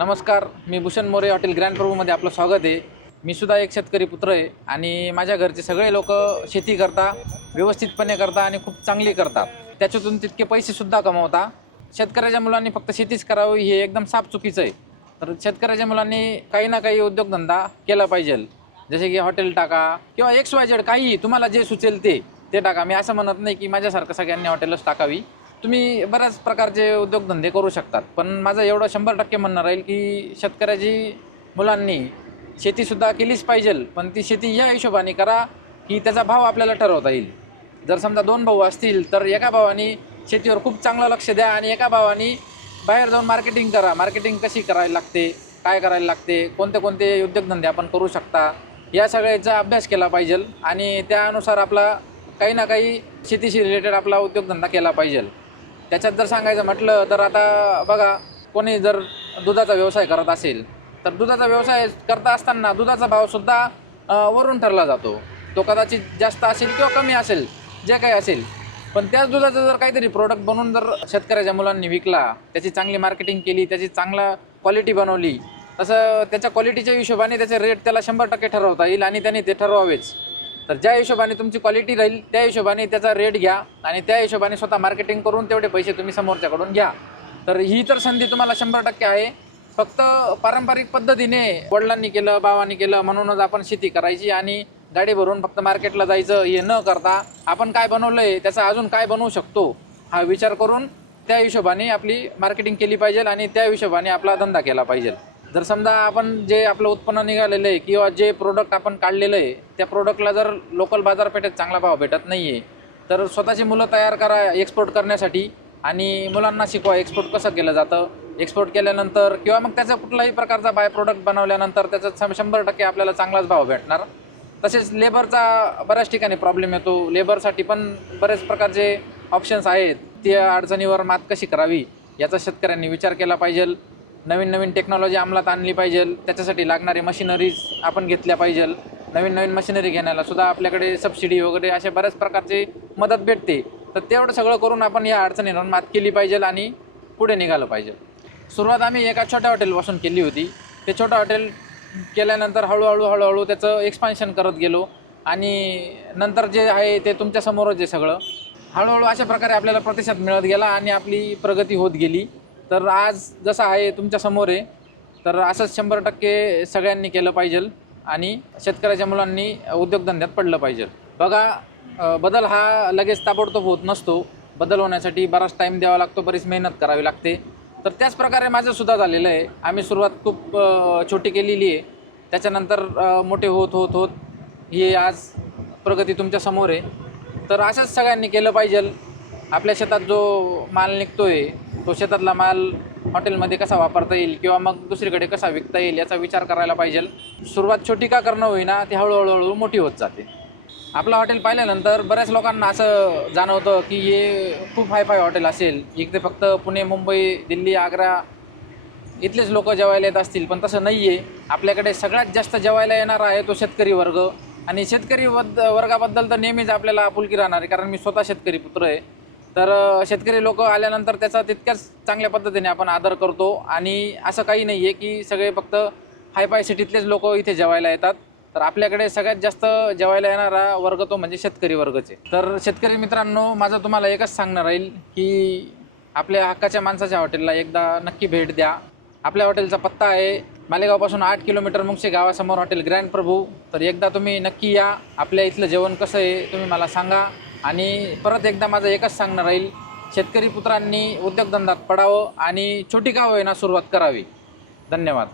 नमस्कार मी Bhushan More hotel grand प्रभूमध्ये आपलं स्वागत आहे. मी सुद्धा एक शेतकरी पुत्र आहे आणि माझ्या घरचे सगळे लोक शेती करता व्यवस्थितपणे करता आणि खूप चांगली करतात. त्याच्यातून तितके पैसेसुद्धा कमवता. शेतकऱ्याच्या मुलांनी फक्त शेतीच करावी हे एकदम साफ चुकीचं आहे. तर शेतकऱ्याच्या मुलांनी काही ना काही उद्योगधंदा केला पाहिजे. जसे की हॉटेल टाका किंवा एक्स वाय झेड काही तुम्हाला जे सुचेल ते ते टाका. मी असं म्हणत नाही की माझ्यासारखं सगळ्यांनी हॉटेलच टाकावी. तुम्ही बऱ्याच प्रकारचे उद्योगधंदे करू शकतात पण माझं एवढं शंभर टक्के म्हणणं राहील की शेतकऱ्याची मुलांनी शेतीसुद्धा केलीच पाहिजे पण ती शेती या हिशोबाने करा की त्याचा भाव आपल्याला ठरवता येईल. जर समजा दोन भाऊ असतील तर एका भावाने शेतीवर खूप चांगलं लक्ष द्या आणि एका भावाने बाहेर जाऊन मार्केटिंग करा. मार्केटिंग कशी करायला लागते काय करायला लागते कोणते कोणते उद्योगधंदे आपण करू शकता या सगळ्याचा अभ्यास केला पाहिजे आणि त्यानुसार आपला काही ना काही शेतीशी रिलेटेड आपला उद्योगधंदा केला पाहिजे. त्याच्यात जर सांगायचं म्हटलं तर आता बघा कोणी जर दुधाचा व्यवसाय करत असेल तर दुधाचा व्यवसाय करता असताना दुधाचा भावसुद्धा वरून ठरला जातो. तो कदाचित जास्त असेल किंवा कमी असेल जे काही असेल. पण त्याच दुधाचं जर काहीतरी प्रोडक्ट बनवून जर शेतकऱ्याच्या मुलांनी विकला त्याची चांगली मार्केटिंग केली त्याची चांगला क्वालिटी बनवली तसं त्याच्या क्वालिटीच्या हिशोबाने त्याचे रेट त्याला शंभर टक्के ठरवता येईल आणि त्याने ते ठरवावेच. तर ज्या हिशोबाने तुमची क्वालिटी राहील त्या हिशोबाने त्याचा रेट घ्या आणि त्या हिशोबाने स्वतः मार्केटिंग करून तेवढे पैसे तुम्ही समोरच्याकडून घ्या. तर ही तर संधी तुम्हाला शंभर टक्के आहे. फक्त पारंपरिक पद्धतीने वडिलांनी केलं बाबांनी केलं म्हणूनच आपण शेती करायची आणि गाडी भरून फक्त मार्केटला जायचं हे न करता आपण काय बनवलं आहे त्याचा अजून काय बनवू शकतो हा विचार करून त्या हिशोबाने आपली मार्केटिंग केली पाहिजे आणि त्या हिशोबाने आपला धंदा केला पाहिजे. जर समजा आपण जे आपलं उत्पन्न निघालेलं आहे किंवा जे प्रोडक्ट आपण काढलेलं आहे त्या प्रोडक्टला जर लोकल बाजारपेठेत चांगला भाव भेटत नाही आहे तर स्वतःची मुलं तयार करा एक्सपोर्ट करण्यासाठी आणि मुलांना शिकवा एक्सपोर्ट कसं केलं जातं. एक्सपोर्ट केल्यानंतर किंवा मग त्याचा कुठलाही प्रकारचा बाय प्रोडक्ट बनवल्यानंतर त्याचा शं- शंभर टक्के आपल्याला चांगलाच भाव भेटणार. तसेच लेबरचा बऱ्याच ठिकाणी प्रॉब्लेम येतो. लेबरसाठी पण बरेच प्रकारचे ऑप्शन्स आहेत. त्या अडचणीवर मात कशी करावी याचा शेतकऱ्यांनी विचार केला पाहिजे. नवीन नवीन टेक्नॉलॉजी अंमलात आणली पाहिजे. त्याच्यासाठी लागणारी मशिनरीज आपण घेतल्या पाहिजे. नवीन नवीन मशिनरी घेण्याला सुद्धा आपल्याकडे सबसिडी वगैरे अशा बऱ्याच प्रकारची मदत भेटते. तर तेवढं सगळं करून आपण या अडचणींवर मात केली पाहिजे आणि पुढे निघालं पाहिजे. सुरुवात आम्ही एका छोट्या हॉटेलपासून केली होती. ते छोटं हॉटेल केल्यानंतर हळूहळू हळूहळू त्याचं एक्सपान्शन करत गेलो. आणि नंतर जे आहे ते तुमच्यासमोरच आहे सगळं. हळूहळू अशा प्रकारे आपल्याला प्रतिसाद मिळत गेला आणि आपली प्रगती होत गेली. तर आज जसं आहे तुमच्यासमोर आहे तर असंच शंभर टक्के सगळ्यांनी केलं पाहिजे आणि शेतकऱ्याच्या मुलांनी उद्योगधंद्यात पडलं पाहिजे. बघा बदल हा लगेच ताबडतोब होत नसतो. बदल होण्यासाठी बराच टाईम द्यावा लागतो बरीच मेहनत करावी लागते. तर त्याच प्रकारे माझं सुद्धा झालेलं आहे. आम्ही सुरुवात खूप छोटी केलेली आहे. त्याच्यानंतर मोठे होत होत होत ही आज प्रगती तुमच्यासमोर आहे. तर असंच सगळ्यांनी केलं पाहिजे. आपल्या शेतात जो माल निघतो आहे तो शेतातला माल हॉटेलमध्ये कसा वापरता येईल किंवा मग दुसरीकडे कसा विकता येईल याचा विचार करायला पाहिजे. सुरुवात छोटी का करणं होईना ती हळूहळू हळू मोठी होत जाते. आपलं हॉटेल पाहिल्यानंतर बऱ्याच लोकांना असं जाणवतं की हे खूप हाय फाय हॉटेल असेल. इकडे फक्त पुणे मुंबई दिल्ली आग्रा इथलेच लोक जेवायला येत असतील पण तसं नाही आहे आपल्याकडे सगळ्यात जास्त जेवायला येणारा आहे तो शेतकरी वर्ग. आणि शेतकरी वद वर्गाबद्दल तर नेहमीच आपल्याला आपुलकी राहणार आहे कारण मी स्वतः शेतकरी पुत्र आहे. तर शेतकरी लोक आल्यानंतर त्याचा तितक्याच चांगल्या पद्धतीने आपण आदर करतो. आणि असं काही नाही आहे की सगळे फक्त हायफाय सिटीतलेच लोक इथे जेवायला येतात. तर आपल्याकडे सगळ्यात जास्त जेवायला येणारा वर्ग तो म्हणजे शेतकरी वर्गचे. तर शेतकरी मित्रांनो माझं तुम्हाला एकच सांगणं राहील की आपल्या हक्काच्या माणसाच्या हॉटेलला एकदा नक्की भेट द्या. आपल्या हॉटेलचा पत्ता आहे मालेगावपासून आठ किलोमीटर मुंगशे गावासमोर हॉटेल ग्रँड प्रभू. तर एकदा तुम्ही नक्की या. आपल्या इथलं जेवण कसं आहे तुम्ही मला सांगा. आणि परत एकदा माझं एकच सांगणं राहील शेतकरी पुत्रांनी उद्योगधंद्यात पडावं आणि छोटी का होईना सुरुवात करावी. धन्यवाद.